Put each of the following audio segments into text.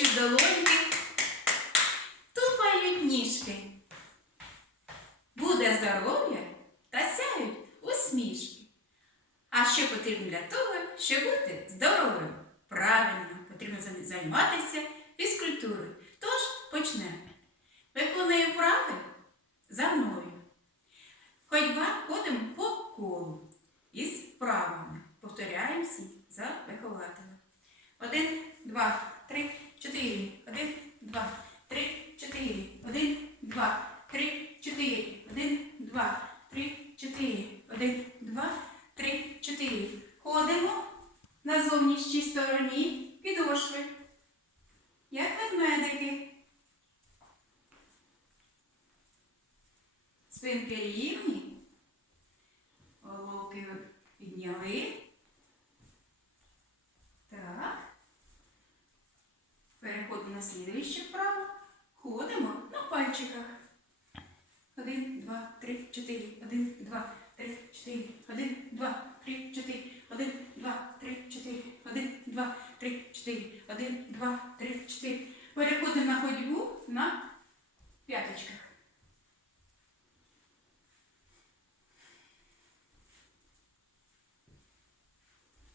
Сплющив долоньки, тупають ніжки. Буде здоров'я та сяють усмішки. А що потрібно для того, щоб бути здоровим? Правильно, потрібно займатися фізкультурою. Тож почнемо. Виконуємо вправи за мною. Ходьба ходимо по колу із вправами. Повторяємо всі за вихователем. Один, два, три, чотири. Один, два, три, чотири. Один, два, три, чотири. Один, два, три, чотири. Один, два, три, чотири. Ходимо на зовнішній стороні підошви. Як ведмедики. Спинки рівні. Головки підняли. Так. Переходимо на слідуюче вправо. Ходимо на пальчиках. Один, два, три, чотири. Один, два, три, чотири. Один, два, три, чотири. Один, два, три, чотири. Один, два, три, чотири. Один, два, три, чотири. Переходимо на ходьбу на п'яточках.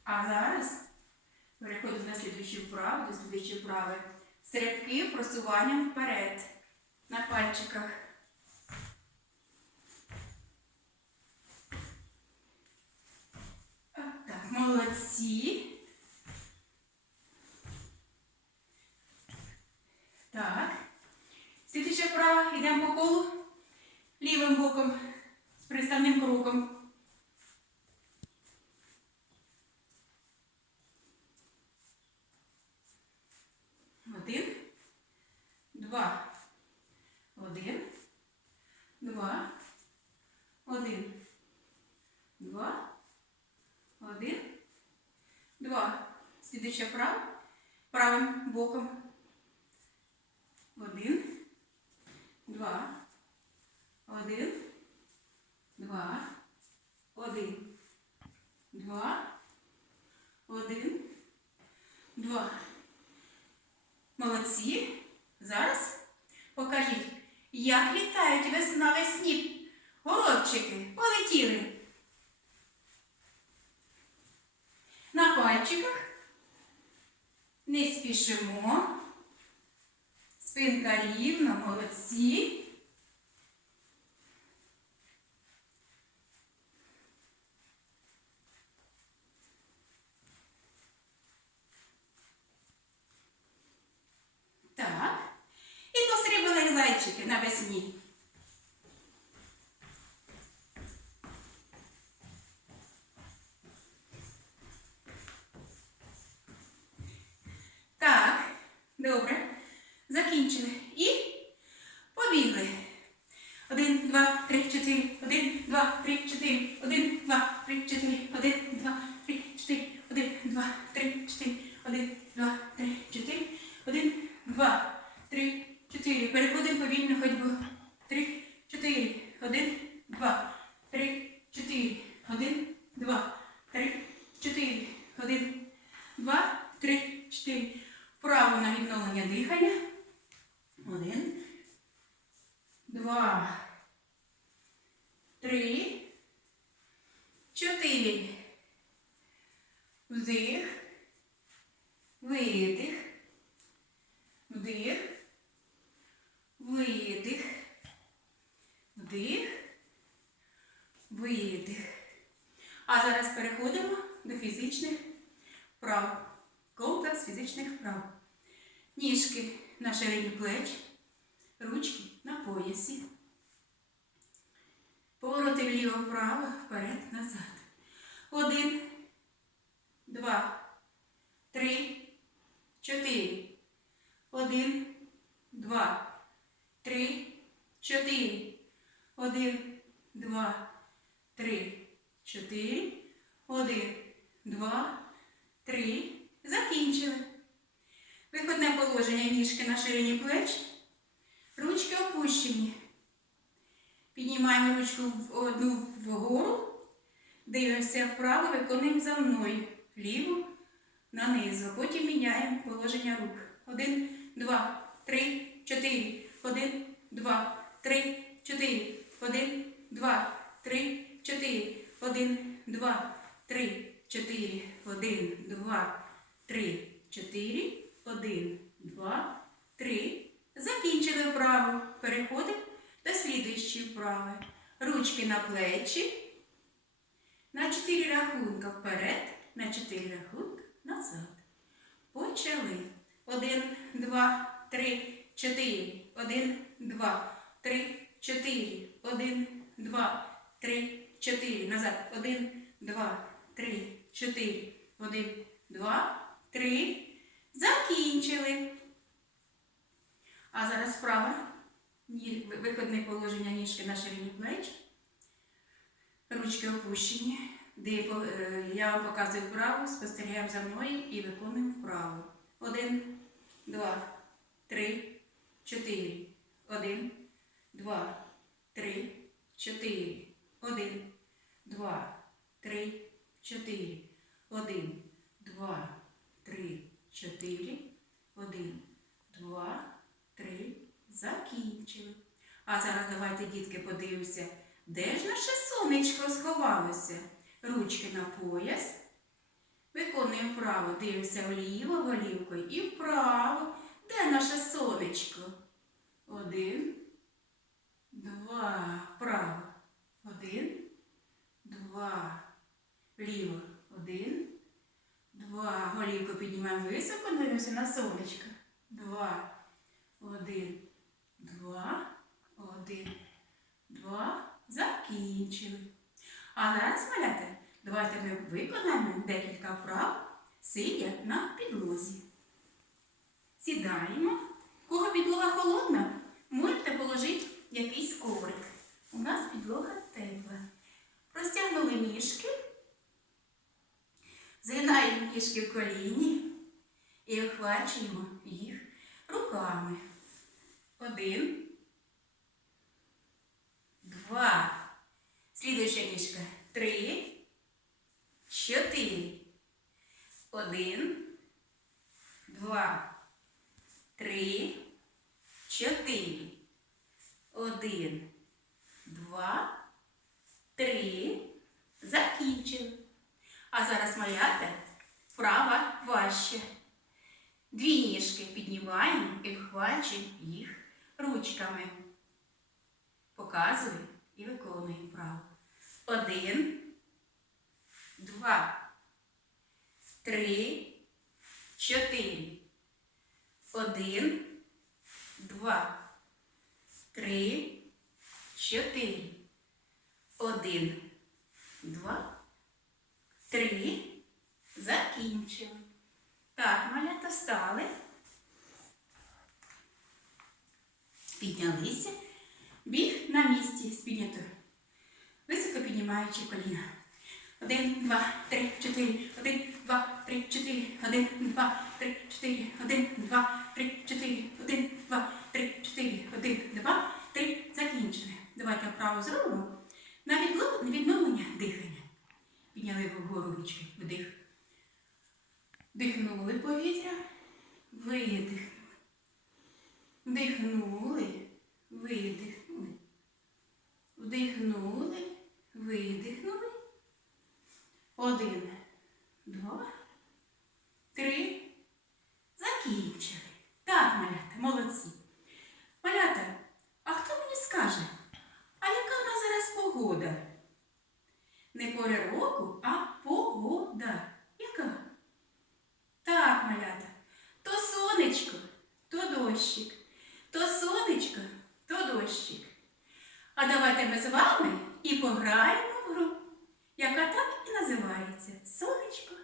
А зараз переходимо на слідуючу вправу, до слідуючої вправи. Стрибки просуванням вперед на пальчиках. Так, молодці. Так. Слідуюча вправа. Йдемо по колу лівим боком з приставним кроком. Один, два, один, два, один, два, один, два. Слідуюча вправа. Правим боком. Один, два, один, два, один, два, один, два. Молодці. Зараз покажіть, як літають весна весні. Горобчики полетіли. На пальчиках. Не спішимо. Спинка рівна, молодці. Так. І посрібали зайчики навесні. Так, добре. Закінчили. І побігли. Один, два, три, чотири. Один, два, три, чотири. Один, два, три, чотири. Один, два, три, чотири. Один, два, три, чотири. Один, два, три, чотири. Один, два, три, чотири. Переходимо повільно ходьбу. Три, чотири. Один, два, три, чотири. Один, два, три, чотири. Один, два, три, чотири. Вправо на відновлення дихання. Один, два, три, чотири. Вдих, видих, вдих, видих, вдих, видих. А зараз переходимо до фізичних вправ. Комплекс фізичних вправ. Ніжки на ширині плеч, ручки на поясі. Повороти вліво-вправо, вперед, назад. Один, два, три, чотири. Один, два, три, чотири. Один, два, три, чотири. Один, два, три. Закінчили. Виходне положення ніжки на ширині плеч. Ручки опущені. Піднімаємо ручку в одну вгору. Дивимося вправо, виконуємо за мною. Ліву нанизу. Потім міняємо положення рук. Один, два, три, чотири. Один, два, три, чотири. Один, два, три, чотири. Один, два, три, чотири. Один, два, три, чотири. Один, два, три. Закінчили вправу. Переходимо до слідуючої вправи. Ручки на плечі. На чотири рахунка вперед, на чотири рахунка назад. Почали. Один, два, три, чотири. Один, два, три, чотири. Один, два, три, чотири. Назад. Один, два, три, чотири. Один, два, три. Закінчили. А зараз вправа. Виходне положення ніжки на ширині плеч. Ручки опущені. Де е, я вам показую вправу, спостерігаємо за мною і виконуємо вправу. Один, два, три, чотири. Один, два, три, чотири. Один, два, три, чотири. Один, два, три, чотири. Один, два, три. Закінчили. А зараз давайте, дітки, подивимося, де ж наше сонечко сховалося? Ручки на пояс. Виконуємо вправо, дивимося вліво голівкою і вправо. Де наше сонечко? Один, два, вправо. Один, два, вліво. Один, два. Голівку піднімаємо високо, дивимося на сонечко. Два, один, два, один, два. Закінчили. А зараз, малята, давайте ми виконаємо декілька вправ, сидя на підлозі. Сідаємо. Кого підлога холодна, можете положити якийсь коврик. У нас підлога тепла. Розтягнули ніжки, згинаємо ніжки в коліні і охвачуємо їх руками. Один, два. Слідуюча ніжка. Три, чотири. Один, два, три, чотири. Один, два, три. Закінчили. А зараз малята вправа важче. Дві ніжки піднімаємо і вхвачуємо їх ручками. Показую і виконуємо вправо. Один, два, три, чотири. Один, два, три, чотири. Один, два, три. Закінчили. Так, малята стали. Піднялися. Біг на місці з піднятою. Високо піднімаючи коліна. Один, два, три, чотири. Один, два, три, чотири. Один, два, три, чотири. Один, два, три, чотири. Один, два, три, чотири. Один, два, три. Закінчили. Давайте вправо зробимо. На відновлення дихання. Підняли вгору ручки. Вдих. Дихнули повітря. Видихнули. Вдихнули. Видихнули. Вдихнули, видихнули. Один, два, три. Закінчили. Так, малята, молодці. Малята, а хто мені скаже, а яка в нас зараз погода? Не пори року, а погода. Яка? Так, малята, то сонечко, то дощик, то сонечко, то дощик. А давайте ми з вами і пограємо в гру, яка так і називається Сонечко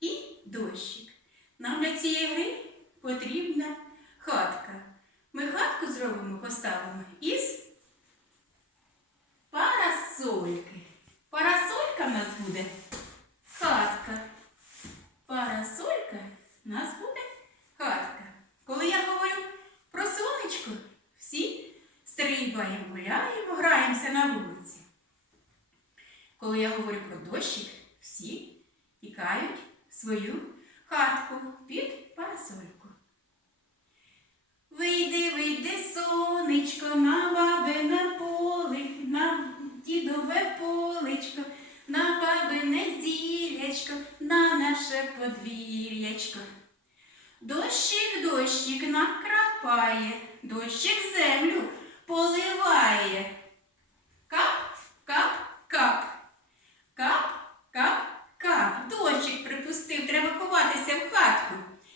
і дощик. Нам для цієї гри потрібна хатка. Ми хатку зробимо, поставимо із парасольки. Парасолька в нас буде хатка. Парасолька в нас буде хатка. Коли я говорю про сонечко, всі стрибаємо, гуляємо, граємося на вулиці. Коли я говорю про дощик, всі тікають в свою хатку під парасольку. Вийди, вийди, сонечко, на бабине поле, на дідове полечко, на бабине зілячко, на наше подвір'ячко. Дощик, дощик накрапає, дощик землю поливає. Кап, кап, кап. Кап. Дощик припустив, треба ховатися в хатку.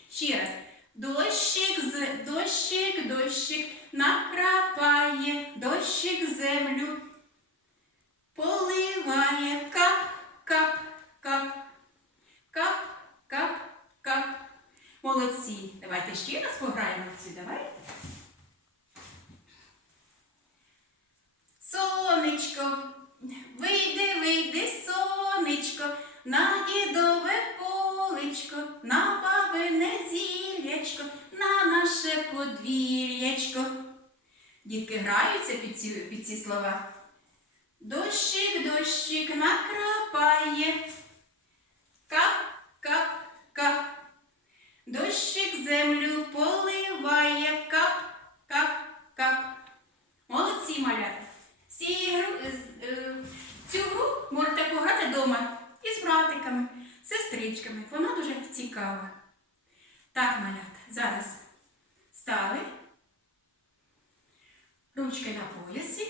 Ще раз. Дощик з дощик, дощик накрапає, дощик землю поливає. Кап, кап, кап. Кап, кап, кап. Молодці. Давайте ще раз пограємо в цю. Давайте. Сонечко, вийди, вийди, сонечко, на дідове полечко, на бабине зілячко, на наше подвір'ячко. Дітки граються під ці, під ці слова. Дощик, дощик накрапає. Кап, кап, кап. Дощик землю поливає. Кап, кап, кап. Молодці, малята. Е, е, цю гру можете пограти вдома із братиками, сестричками. Вона дуже цікава. Так, малята, зараз стали. Ручки на поясі.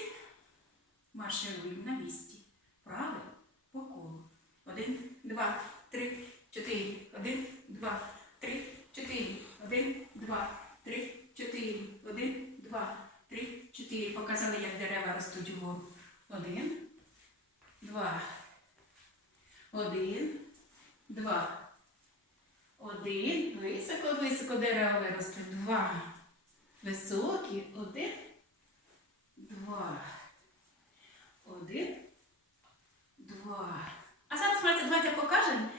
Маршируємо на місці. Правильно по колу. Один, два, три, чотири. Один, два, три, чотири. Один, два, три, чотири. Один, два, три, чотири. Показали, як дерева ростуть вгору. Один, два. Один, два. Один. Високо-високо дерева виростуть. Два. Високі. Один, два. Один, два. А зараз давайте покажемо,